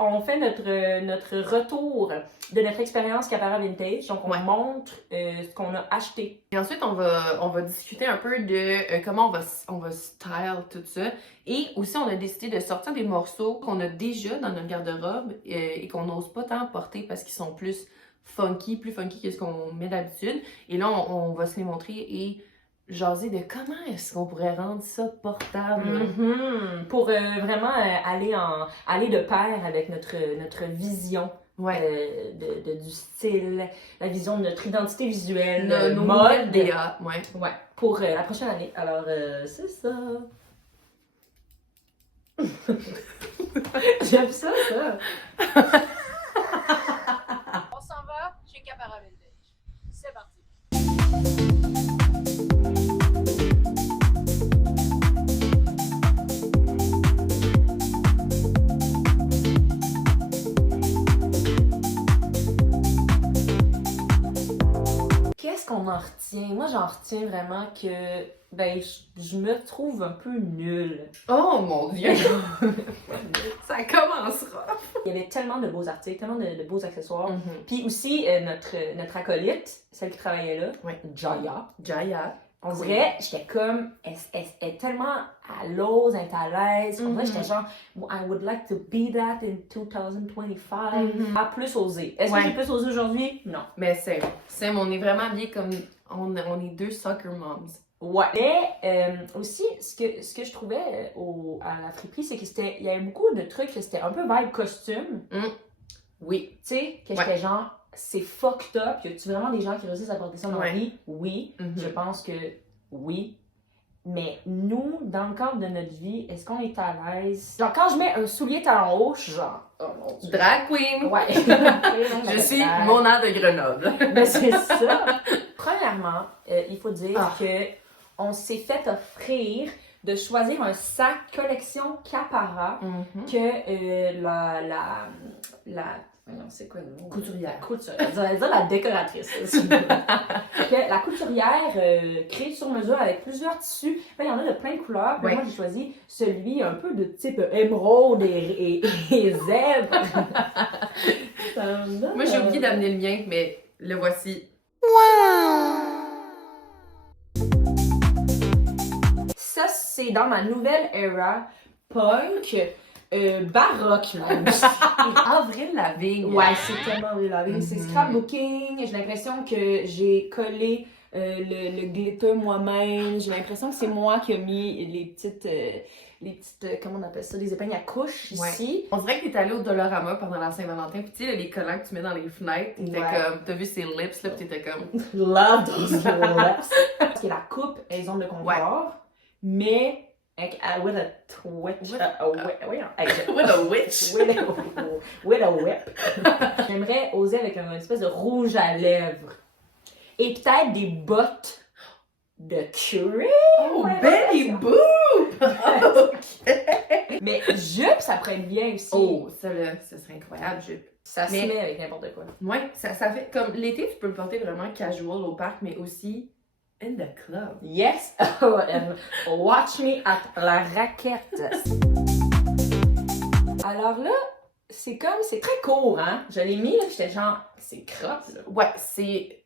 on fait notre retour de notre expérience Capara Vintage. Donc, on montre ce qu'on a acheté. Et ensuite, on va discuter un peu de comment on va style tout ça. Et aussi, on a décidé de sortir des morceaux qu'on a déjà dans notre garde-robe et qu'on n'ose pas tant porter parce qu'ils sont plus funky que ce qu'on met d'habitude. Et là, on va se les montrer et jaser de comment est-ce qu'on pourrait rendre ça portable. Pour vraiment aller de pair avec notre vision du style, la vision de notre identité visuelle, nos mode. DA, pour la prochaine année. Alors, c'est ça. J'aime ça. On s'en va chez Capara Vintage. C'est parti. Qu'est-ce qu'on en retient? Moi, j'en retiens vraiment que je me trouve un peu nulle. Oh mon Dieu! Ça commencera! Il y avait tellement de beaux articles, tellement de beaux accessoires. Puis aussi, notre acolyte, celle qui travaillait là, Jaya. On dirait, j'étais comme, elle est tellement à l'ose, elle est à l'aise. On dirait, j'étais genre, I would like to be that in 2025. À plus oser. Est-ce que j'ai plus osé aujourd'hui? Non. Mais c'est, on est vraiment bien comme, on est deux soccer moms. Ouais. Mais aussi, ce que je trouvais à la friperie, c'est qu'il y avait beaucoup de trucs que c'était un peu vibe costume. Oui. Tu sais, que j'étais genre, c'est fucked up. Y a-tu vraiment des gens qui réussissent à porter ça dans la vie? Oui. Je pense que oui. Mais nous, dans le cadre de notre vie, est-ce qu'on est à l'aise? Genre, quand je mets un soulier talon haut, je suis genre, oh mon Dieu. Drag queen! Ouais. Je suis Mona de Grenoble. Mais c'est ça. Premièrement, il faut dire que on s'est fait offrir de choisir un sac collection Capara que non, c'est quoi le mot? Couturière. J'allais dire la décoratrice. Que la couturière crée sur mesure avec plusieurs tissus. Il y en a de plein de couleurs. Moi, j'ai choisi celui un peu de type émeraude et zèbre. Moi, j'ai oublié d'amener le mien, mais le voici. Ça, c'est dans ma nouvelle era punk. Baroque même. Avril Lavigne. Ouais, c'est tellement Avril Lavigne. C'est scrapbooking. J'ai l'impression que j'ai collé le glitter moi-même. J'ai l'impression que c'est moi qui ai mis les petites comment on appelle ça, les épingles à couche ici. On dirait que t'es allée au Dollarama pendant la Saint-Valentin, pis tu sais, les collants que tu mets dans les fenêtres, t'étais comme, t'as vu ses lips là, pis t'étais comme... Love those lips. Parce que la coupe est zone de confort, mais... with a twitch. With a witch. With a whip. J'aimerais oser avec une espèce de rouge à lèvres. Et peut-être des bottes de cuir. Oh, Betty Boop! OK. Mais jupe, ça pourrait être bien aussi. Oh, ça serait incroyable, jupe. Ça se met avec n'importe quoi. Ouais, ça fait comme l'été, tu peux le porter vraiment casual au parc, mais aussi in the club. Yes! Watch me at la raquette. Alors là, c'est très court, hein? Je l'ai mis, là, j'étais genre, c'est crotte, là. Ouais, c'est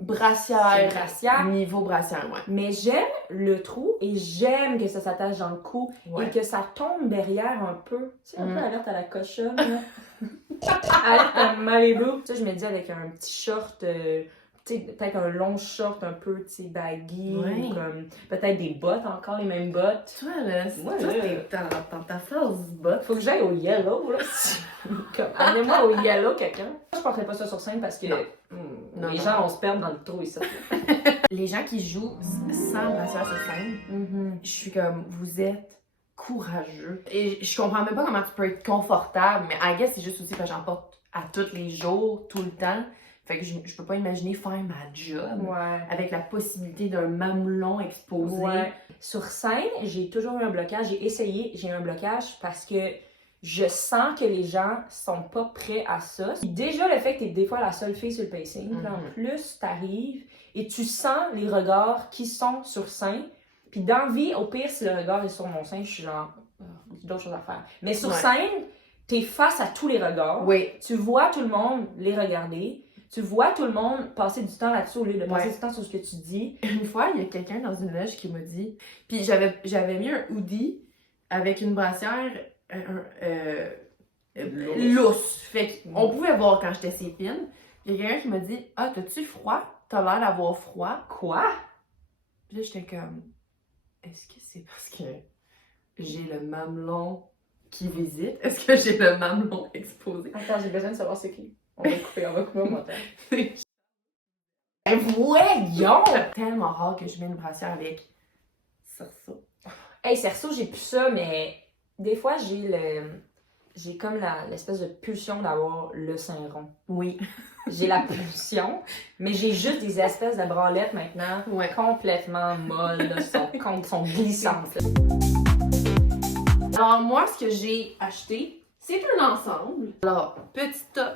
brassière. C'est brassière. Niveau brassière, ouais. Mais j'aime le trou et j'aime que ça s'attache dans le cou et que ça tombe derrière un peu. Tu sais, un peu alerte à la cochonne, là. Alerte à Malibu. Tu sais, je me dis avec un petit short... tu sais, peut-être un long short un peu, tu sais, baggy, ou comme peut-être des bottes, encore les mêmes bottes. Toi, là, t'es dans ta phase botte. Faut que j'aille au yellow, là. Comme, amenez-moi au yellow, quelqu'un. Je porterais pas ça sur scène parce que les gens vont se perdre dans le trou et ça. Les gens qui jouent sans brassière sur scène, je suis comme, vous êtes courageux. Et je comprends même pas comment tu peux être confortable, mais I guess c'est juste aussi que j'en porte à tous les jours, tout le temps. Fait que je peux pas imaginer faire ma job avec la possibilité d'un mamelon exposé. Sur scène, j'ai toujours eu un blocage. J'ai un blocage parce que je sens que les gens sont pas prêts à ça. Puis déjà, le fait que t'es des fois la seule fille sur le pacing, puis en plus, t'arrives et tu sens les regards qui sont sur scène. Puis dans la vie, au pire, si le regard est sur mon sein, je suis genre, j'ai d'autres choses à faire. Mais sur scène, t'es face à tous les regards. Oui. Tu vois tout le monde les regarder. Tu vois tout le monde passer du temps là-dessus au lieu de passer du temps sur ce que tu dis. Une fois, il y a quelqu'un dans une loge qui m'a dit... Puis j'avais mis un hoodie avec une brassière lousse. Fait qu'on pouvait voir quand j'étais si fine. Il y a quelqu'un qui m'a dit « Ah, t'as-tu froid? T'as l'air d'avoir froid. » Quoi? Puis là, j'étais comme... Est-ce que c'est parce que j'ai le mamelon qui visite? Est-ce que j'ai le mamelon exposé? Attends, j'ai besoin de savoir c'est qui. On va couper au montage. Voyons! Tellement rare que je mets une brassière avec Cerceau. Hey, Cerceau, j'ai plus ça, mais des fois, j'ai comme l'espèce de pulsion d'avoir le sein rond. Oui. J'ai la pulsion, mais j'ai juste des espèces de bralettes maintenant complètement molles, là, sont glissantes. Là. Alors moi, ce que j'ai acheté, c'est un ensemble. Alors, petit top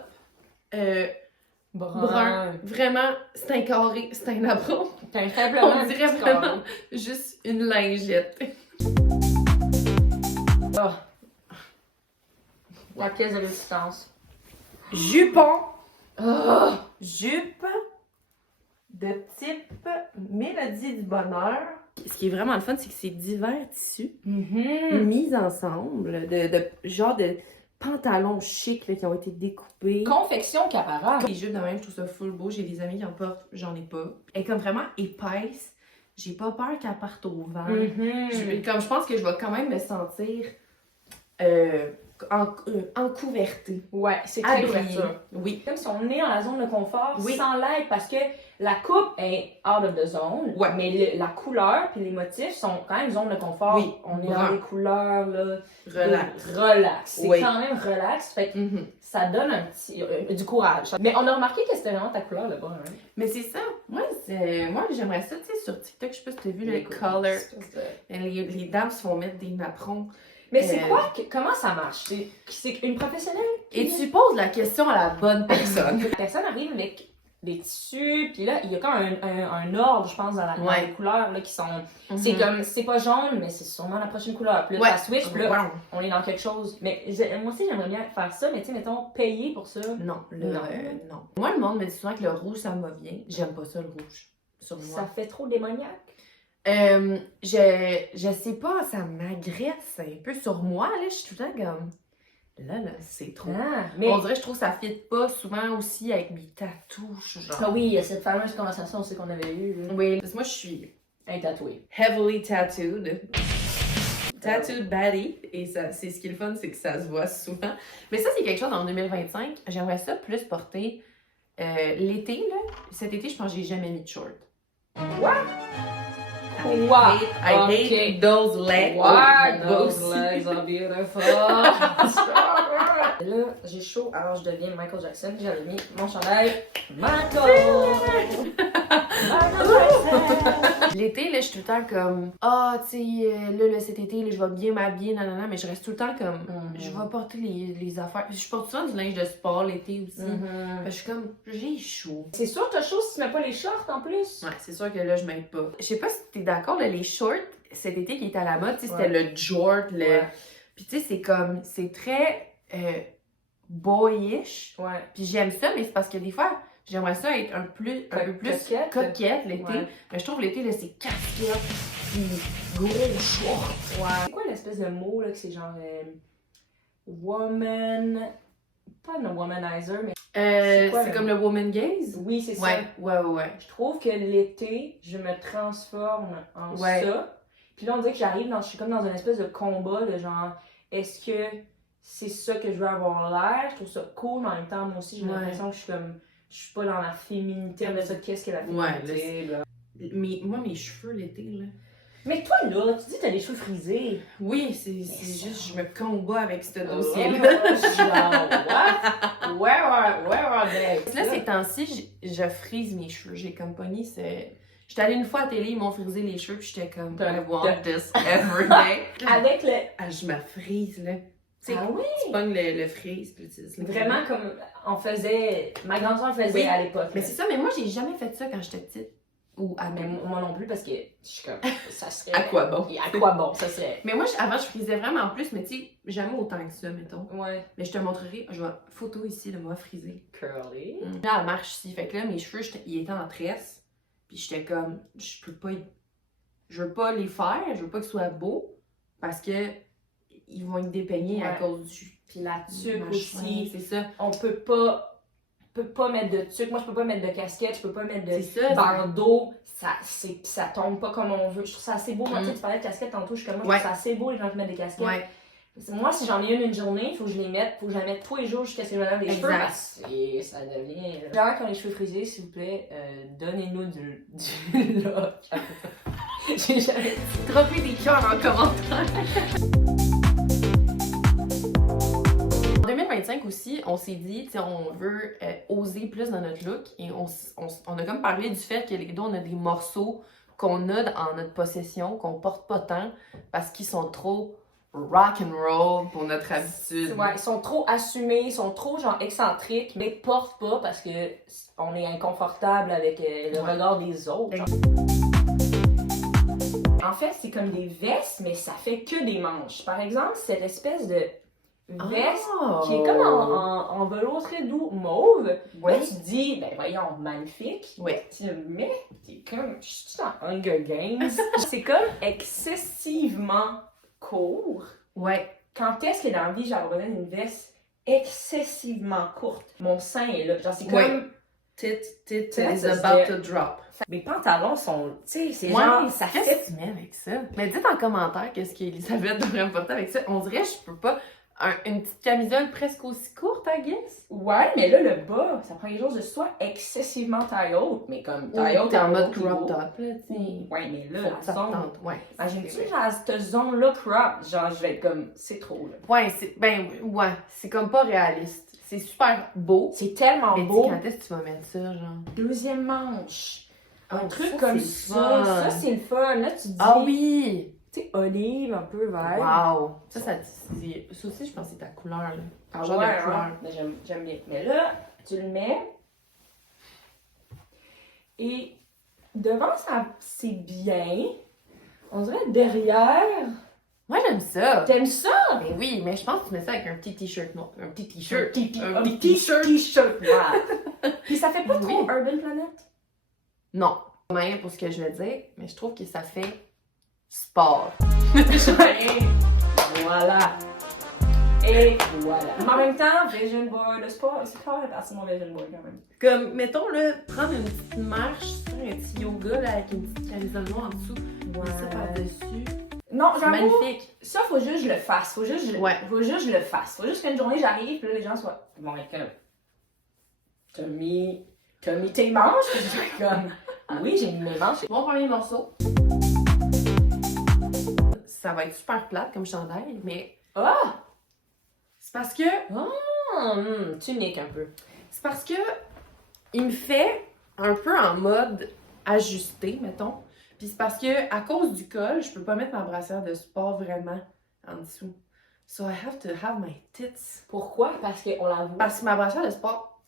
brun. Vraiment, c'est un carré, c'est un apron. C'est un simplement On dirait vraiment juste une lingette. Oh. La pièce de résistance. Jupon. Oh. Jupe de type Mélodie du bonheur. Ce qui est vraiment le fun, c'est que c'est divers tissus mis ensemble, de genre de pantalons chics là, qui ont été découpés. Confection Capara. Les jupes de même, je trouve ça full beau. J'ai des amis qui en portent, j'en ai pas. Elle est comme vraiment épaisse. J'ai pas peur qu'elle parte au vent. Je pense que je vais quand même me sentir encouvertée. Ouais, c'est très Habillée. couverture. Oui. Comme si on est dans la zone de confort sans l'être parce que la coupe est out of the zone, mais la couleur puis les motifs sont quand même zone de confort. Oui. On est dans des couleurs là, Relax. C'est quand même relax, fait que ça donne un petit du courage. Mais on a remarqué que c'était vraiment ta couleur là-bas. Hein? Mais c'est ça. Moi j'aimerais ça, tu sais, sur TikTok, je sais pas si t'as vu le color. Les dames se font mettre des napperons. Mais c'est quoi? Comment ça marche? C'est une professionnelle? Et tu poses la question à la bonne personne. La personne arrive avec des tissus, puis là, il y a comme un ordre, je pense, dans les couleurs là, qui sont... C'est comme, c'est pas jaune, mais c'est sûrement la prochaine couleur. Puis là, ça switch, puis là, on est dans quelque chose. Mais moi aussi, j'aimerais bien faire ça, mais tu sais, mettons, payer pour ça. Non. Moi, le monde me dit souvent que le rouge, ça me va bien. J'aime pas ça, le rouge. Sur moi. Ça fait trop démoniaque. Je sais pas, ça m'agresse un peu sur moi, là, je suis tout le temps comme... Là, c'est trop. Mais... On dirait que je trouve que ça fit pas souvent aussi avec mes tatouages, genre. Ah oui, il y a cette fameuse conversation aussi qu'on avait eue. Là. Oui, parce que moi, je suis... tatouée. Heavily tattooed. Tattooed baddie. Et ça, c'est ce qui est le fun, c'est que ça se voit souvent. Mais ça, c'est quelque chose en 2025. J'aimerais ça plus porter l'été, là. Cet été, je pense que j'ai jamais mis de short. What? I hate those legs. Wow, those legs are beautiful. Là, j'ai chaud, alors je deviens Michael Jackson. J'avais mis mon chandail Michael Jackson. L'été, là, je suis tout le temps comme tu sais, là, cet été, là, je vais bien m'habiller, nanana, mais je reste tout le temps comme je vais porter les affaires. Je porte souvent du linge de sport l'été aussi. Je suis comme, j'ai chaud. C'est sûr, t'as chaud si tu mets pas les shorts en plus. Ouais, c'est sûr que là, je m'aide pas. Je sais pas si t'es d'accord, là, les shorts, cet été qui était à la mode, tu sais, c'était le jort, Puis tu sais, c'est comme, c'est très boyish. Ouais. Puis j'aime ça, mais c'est parce que des fois, j'aimerais ça être un peu plus coquette l'été. Mais je trouve l'été, là, c'est casquette, puis gros short. Ouais. C'est quoi l'espèce de mot, là, que c'est genre woman... Pas un womanizer, mais... c'est comme le woman gaze? Oui, c'est ça. Ouais. Je trouve que l'été, je me transforme en ça. Puis là, on dirait que je suis comme dans une espèce de combat de genre, est-ce que c'est ça que je veux avoir l'air? Je trouve ça cool, mais en même temps, moi aussi, j'ai l'impression que je suis pas dans la féminité. De ça, qu'est-ce que la féminité? Mais moi, mes cheveux l'été, là. Mais toi, là, tu dis que t'as les cheveux frisés. Oui, c'est juste, je me combats avec ce dossier-là. Genre, what? Where are they? Là, ces temps-ci, je frise mes cheveux. J'ai comme pogné J'étais allée une fois à la télé, ils m'ont frisé les cheveux, puis j'étais comme, I want this every day. Avec le... je me frise, là. Tu pognes le frise, puis vraiment comme on faisait... Ma grande-sœur faisait à l'époque. Mais c'est ça, mais moi, j'ai jamais fait ça quand j'étais petite. Ou à Mais même. moi non plus, parce que je suis comme, ça serait... À quoi bon? À quoi bon, ça serait... Mais moi, avant, je frisais vraiment plus, mais tu sais, jamais autant que ça, mettons. Ouais. Mais je te montrerai, je vois photo ici de moi frisée. Curly. Là, elle marche ici. Fait que là, mes cheveux, ils étaient en tresse. Puis j'étais comme, je peux pas... Je veux pas les faire, je veux pas qu'ils soient beaux, parce que ils vont être dépeignés à cause du... Puis la tuque machin, aussi. c'est ça. On peut pas mettre de tuque. Moi, je peux pas mettre de casquette, je peux pas mettre de C'est ça. bandeau. Ça tombe pas comme on veut. Je trouve ça assez beau. Moi, tu sais, tu parlais de casquette tantôt, je suis comme moi, je trouve ça assez beau les gens qui mettent des casquettes. Ouais. Moi, si j'en ai une journée, il faut que je les mette, faut que je la mette tous les jours jusqu'à ce que je me lave les cheveux. Exact. Parce que ça devient... Les gens qui ont les cheveux frisés, s'il vous plaît, donnez-nous du look. J'ai jamais... Droppez des cœurs en commentaire. En 2025 aussi, on s'est dit, tu sais, on veut oser plus dans notre look et on a comme parlé du fait que les deux, on a des morceaux qu'on a en notre possession, qu'on porte pas tant parce qu'ils sont trop rock and roll pour notre habitude. Ouais, ils sont trop assumés, ils sont trop genre excentriques, mais ils portent pas parce que on est inconfortable avec le regard des autres. Genre. En fait, c'est comme des vestes, mais ça fait que des manches. Par exemple, cette espèce de veste qui est comme en velours très doux mauve. Là, tu te dis, ben voyons, magnifique. Ouais. Tu le mets, t'es comme, je suis dans Hunger Games. C'est comme excessivement court. Ouais. Quand est-ce que dans la vie, j'aurais besoin d'une veste excessivement courte? Mon sein est là. Genre, c'est comme... Tit is ça about serait- to drop. Mes pantalons sont... Tu sais, c'est Ouais, genre... Ça qu'est-ce fait... que tu mets avec ça? Mais dites en commentaire qu'est-ce qu'Elisabeth devrait me porter avec ça. On dirait que je peux pas... une petite camisole presque aussi courte, I guess? Ouais, mais là, le bas, ça prend quelque chose de soit excessivement taille haute, mais comme taille haute t'es en mode haut, crop haut. top, là, tu sais. Ouais, mais là, Faut la que ça te zone... tente, ouais. Imagine-tu, genre, cette zone-là crop, genre, je vais être comme... C'est trop, là. Ouais, c'est comme pas réaliste. C'est super beau. C'est tellement Mais tu sais, beau. quand est-ce que tu vas mettre ça, genre? Deuxième manche. Un Oh, truc ça, comme c'est ça. fun. Ça, c'est le fun. Là, tu te dis... Ah oui! Tu sais, olive, un peu vert. Wow! Ça aussi, je pense que c'est ta couleur, là. Ah Genre ouais, de couleur. hein? Mais j'aime bien. Mais là, tu le mets. Et devant, ça, c'est bien. On dirait derrière. Moi, j'aime ça. T'aimes ça? Mais oui, mais je pense que tu mets ça avec un petit t-shirt noir. Un petit Un t-shirt. petit t-shirt noir. Puis ça fait pas Oui. trop Urban Planet? Non. Même pour ce que je veux dire, mais je trouve que ça fait sport. Et voilà. Et voilà. Mais en même temps, Vision Board, c'est pas partie de mon Vision Board quand même. Comme, mettons, là, prendre une petite marche, faire un petit yoga, là, avec une petite camisole noire en dessous, mettre ça par-dessus. Non, C'est j'avoue, magnifique. ça, faut juste que je le fasse. Faut juste que je le fasse. Faut juste qu'une journée, j'arrive, puis là, les gens soient... Ils vont être comme... T'as mis tes manches? Puis je suis comme... Oui, j'ai mis mes manches. Mon premier morceau. Ça va être super plate comme chandail, mais Ah! c'est parce que... Tunique un peu. C'est parce que il me fait un peu en mode ajusté, mettons. Puis c'est parce que à cause du col, je peux pas mettre ma brassière de sport vraiment en dessous. So I have to have my tits. Pourquoi? Parce qu'on la voit. Parce que ma brassière de sport,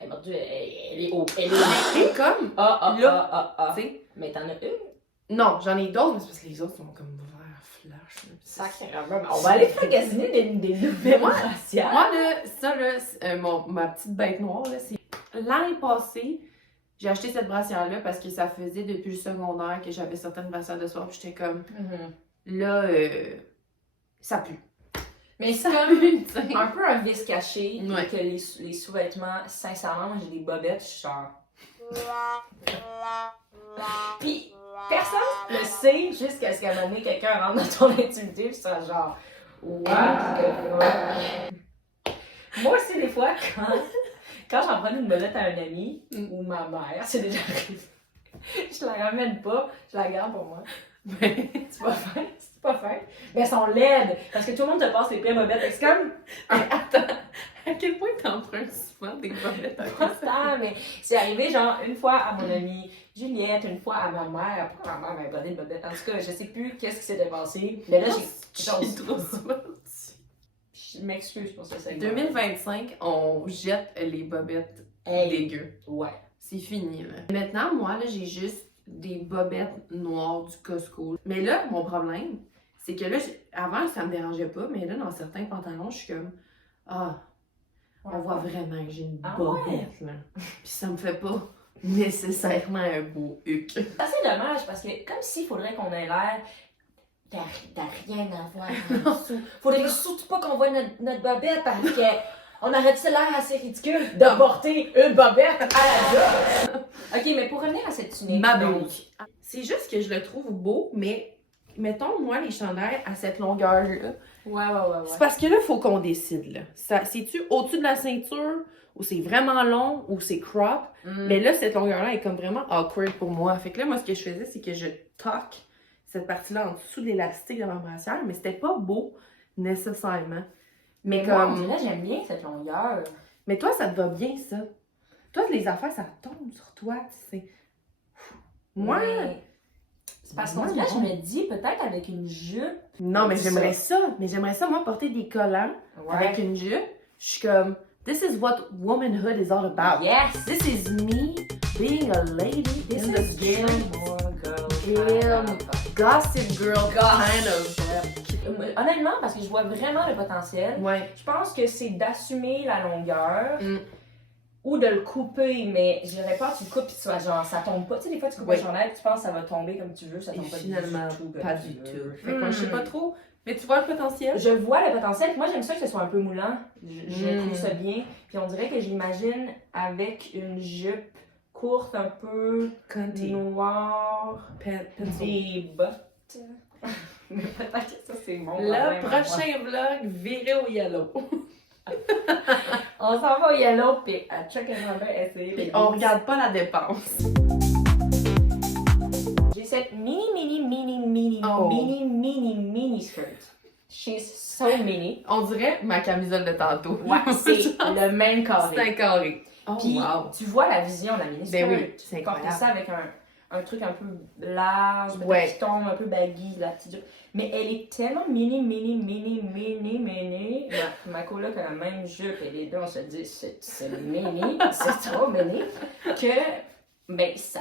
Eh mon Dieu, elle est haute. Elle est elle est comme, là. tu sais. Mais t'en as une? Non, j'en ai d'autres, mais c'est parce que les autres sont comme vert flash. là. Sacrément. On va aller magasiner des nouvelles Moi, brassières. Moi, là, ça, là, ma petite bête noire, là, c'est... L'année passée, j'ai acheté cette brassière-là parce que ça faisait depuis le secondaire que j'avais certaines brassières de soir, puis j'étais comme, là, ça pue. Mais c'est Ça comme pue, tu sais. un peu un vice caché. Ouais. Et que les sous-vêtements, sincèrement, moi j'ai des bobettes, je suis genre... Puis personne le sait jusqu'à ce qu'à un moment donné, quelqu'un rentre dans ton intimité, puis c'est genre... Moi aussi, des fois, quand j'en prends une bolette à un ami ou ma mère, c'est déjà arrivé. Je la ramène pas, je la garde pour moi. Mais... C'est pas fin, c'est pas fin. Mais elles sont laides, parce que tout le monde te passe les pires bobettes. C'est comme... Attends, à quel point t'empruntes souvent des bobettes à Pas tant, mais c'est arrivé genre une fois à mon amie Juliette, une fois à ma mère. Pourquoi ma mère m'avait donné une bobette? En tout cas, je sais plus qu'est-ce qui s'était passé. Mais là, J'ai trop souvent dit. Je m'excuse pour ça. 2025, on jette les bobettes Hey. dégueu. Ouais. C'est fini, là. Maintenant, moi, là, j'ai juste des bobettes noires du Costco. Mais là, mon problème, c'est que là, avant, ça me dérangeait pas, mais là, dans certains pantalons, je suis comme, ah, on voit vraiment que j'ai une bobette, là. Puis ça me fait pas nécessairement un beau huc. C'est assez dommage parce que comme s'il faudrait qu'on ait l'air. T'as rien à voir en dessous. Faudrait surtout pas qu'on voit notre bobette parce que on aurait-tu l'air assez ridicule de porter une bobette à la job? Ok, mais pour revenir à cette tunique. Ma blouse. C'est juste que je le trouve beau, mais mettons, moi, les chandails à cette longueur-là. Ouais. C'est parce que là, il faut qu'on décide, là. C'est-tu au-dessus de la ceinture, ou c'est vraiment long, ou c'est crop? Mais là, cette longueur-là est comme vraiment awkward pour moi. Fait que là, moi, ce que je faisais, c'est que je toque cette partie-là en dessous de l'élastique de ma brassière, mais c'était pas beau, nécessairement. Mais moi, comme... on dirait, j'aime bien cette longueur. Mais toi, ça te va bien, ça. Toi, les affaires, ça tombe sur toi, tu sais. Moi... Mais c'est parce qu'on dirait, je me dis, peut-être avec une jupe. Non, mais j'aimerais ça. Mais j'aimerais ça, moi, porter des collants avec une jupe. Je suis comme, this is what womanhood is all about. Yes! This is me being a lady. This in is the game. Gossip girl kind of. Honnêtement, parce que je vois vraiment le potentiel, Ouais. je pense que c'est d'assumer la longueur ou de le couper, mais je dirais pas que tu le coupes et ça, genre, ça tombe pas. Tu sais, des fois, tu coupes un chandail tu penses que ça va tomber comme tu veux, ça tombe Et pas finalement, du tout. pas du tout. Fait que moi, je sais pas trop. Mais tu vois le potentiel? Je vois le potentiel. Moi, j'aime ça que ce soit un peu moulant. Je trouve ça bien. Puis on dirait que j'imagine avec une jupe courte, un peu noire, des bottes. Mais peut-être que ça, c'est bon. Le prochain vlog, viré au yellow. On s'en va au yellow, puis à Chuck and Robert essayer. Puis on regarde pas la dépense. J'ai cette mini skirt. She's so mini. On dirait ma camisole de tantôt. Ouais, c'est le même carré. C'est un carré. Oh, Puis, wow. tu vois la vision de la mini skirt. Ben oui, c'est Porter incroyable. ça avec un truc un peu large, qui tombe, un peu baggy, la petite jupe. Mais elle est tellement mini. Ma coloc a la même jupe et les deux, on se dit, c'est mini, c'est trop mini, que ben, ça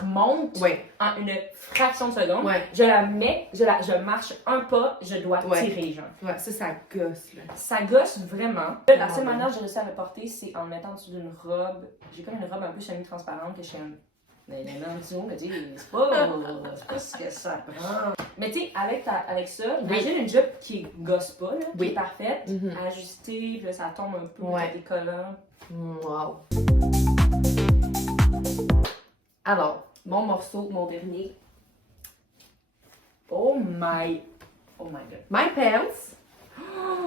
remonte en une fraction de seconde. Ouais. Je la mets, je marche un pas, je dois tirer, genre. Ouais, ça gosse, là. Ça gosse vraiment. La seule manière que j'ai réussi à le porter, c'est en le mettant dessus d'une robe. J'ai comme une robe un peu semi-transparente que je suis un. Mais les gens disent, me disent, c'est pas ce que ça prend. Mais tu sais, avec ça, imagine une jupe qui gosse pas, là, qui est parfaite, ajustée, puis là, ça tombe un peu, t'as des collants. Wow. Alors, mon morceau, mon dernier. Oh my god. My pants.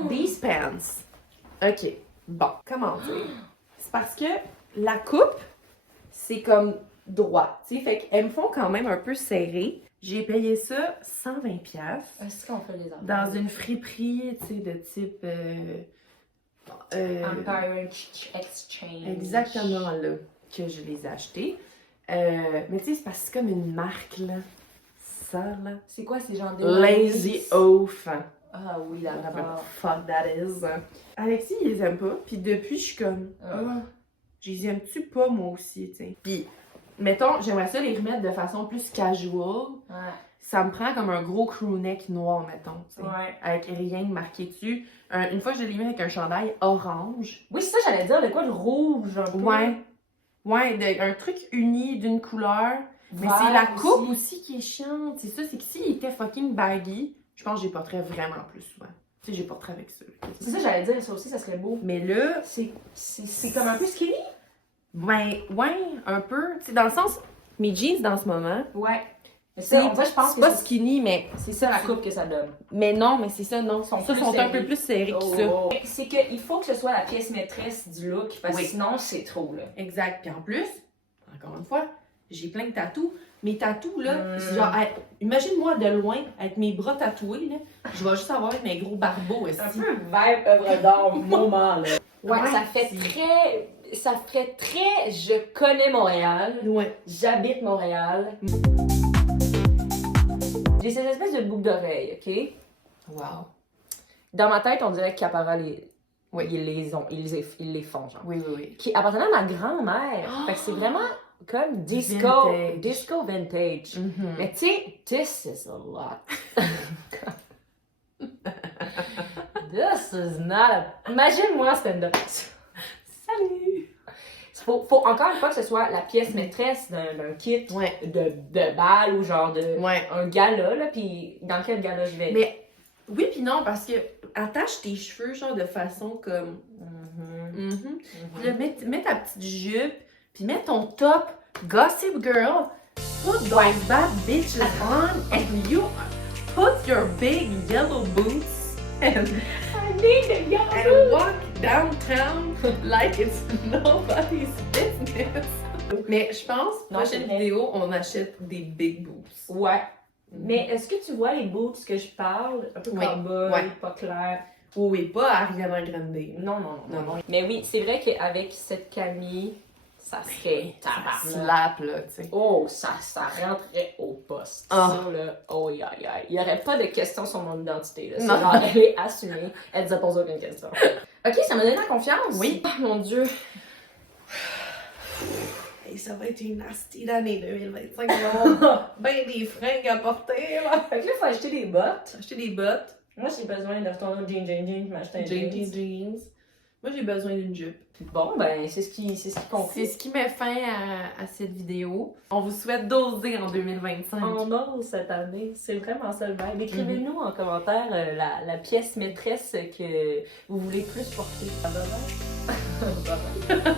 These pants. OK. Bon, comment dire? C'est parce que la coupe, c'est comme droit. Tu sais, fait qu'elles me font quand même un peu serré. J'ai payé ça 120$. Est-ce qu'on fait les affaires? Dans une friperie, tu sais, de type... Empire Exchange. Exactement là que je les ai achetés. Mais tu sais, c'est parce que c'est comme une marque, là. Ça, là. C'est quoi ces gens de Lazy Oaf. Ah oui, Whatever d'accord. the fuck that is. Alexis, il les aime pas. Puis depuis, je suis comme, je les aime-tu pas, moi aussi, tu sais. Puis, mettons, j'aimerais ça les remettre de façon plus casual. Ouais. Ça me prend comme un gros crewneck noir, mettons, tu sais. Ouais. Avec rien de marqué dessus. Une fois, je l'ai mis avec un chandail orange. Oui, c'est ça, j'allais dire, de quoi de rouge, un peu. Ouais, un truc uni d'une couleur. Mais Vert c'est la coupe aussi. aussi qui est chiante. C'est ça, c'est que s'il était fucking baggy, je pense que j'y porterais vraiment plus souvent. Tu sais, j'y porterais avec ça. C'est ça, j'allais dire, ça aussi, ça serait beau. Mais là, C'est comme un peu skinny. ouais, un peu. Tu sais, dans le sens, mes jeans dans ce moment, Ouais. Mais ça, en fait, je pense c'est que pas skinny, mais... c'est ça la coupe que ça donne. Mais non, mais c'est ça, non. Ils sont Ça, plus sont un serrés. peu plus serrés que ça. C'est qu'il faut que ce soit la pièce maîtresse du look, parce que sinon, c'est trop, là. Exact. Puis en plus, encore une fois, j'ai plein de tatous. Mes tatous, là, c'est genre, imagine-moi de loin, avec mes bras tatoués, là, je vais juste avoir mes gros barbeaux ici. Un peu vibe œuvre d'art moment, là. Ouais, Ouais, ça ferait très je connais Montréal, Ouais. j'habite Montréal. J'ai cette espèce de boucle d'oreille, ok? Wow. Dans ma tête, on dirait que Capara, ils les font, genre. Oui. Qui appartenait à ma grand-mère. Fait que c'est vraiment comme disco vintage. Mais tu sais, this is a lot. This is not a... Imagine-moi stand-up. Salut! Faut encore une fois que ce soit la pièce maîtresse d'un kit de bal ou genre de un gala, là, puis dans quel gala je vais. Mais oui puis non, parce que attache tes cheveux genre de façon comme... Puis là, mets ta petite jupe, puis mets ton top Gossip Girl, put those bad bitches on, and you put your big yellow boots, and I need the yellow and walk downtown like it's nobody's business. Mais je pense, prochaine vidéo, on achète des big boots. Ouais. Mais est-ce que tu vois les boots que je parle? Un peu cowboy, pas clair. Oui, pas Ariana Grande. Non. Mais oui, c'est vrai qu'avec cette Camille, ça serait slap, là, tu sais. Oh, ça rentrerait au poste. Ça, là, oh, aïe. Il n'y aurait pas de questions sur mon identité, là. C'est genre, elle est assumée, elle ne se pose aucune question. Ok, ça m'a donné la confiance. Oui. Oh, mon Dieu. Hey, ça va être une nasty d'année 2025. Ben des fringues à porter, là. Fait que là, il faut acheter des bottes. Acheter des bottes. Moi, j'ai besoin de retourner au jeans, m'acheter un jeans. Moi, j'ai besoin d'une jupe. Bon, ben, c'est ce qui conclut. C'est ce qui met fin à cette vidéo. On vous souhaite d'oser en 2025. On ose cette année. C'est vraiment ça le vibe. Écrivez-nous en commentaire la pièce maîtresse que vous voulez plus porter. Bye bye.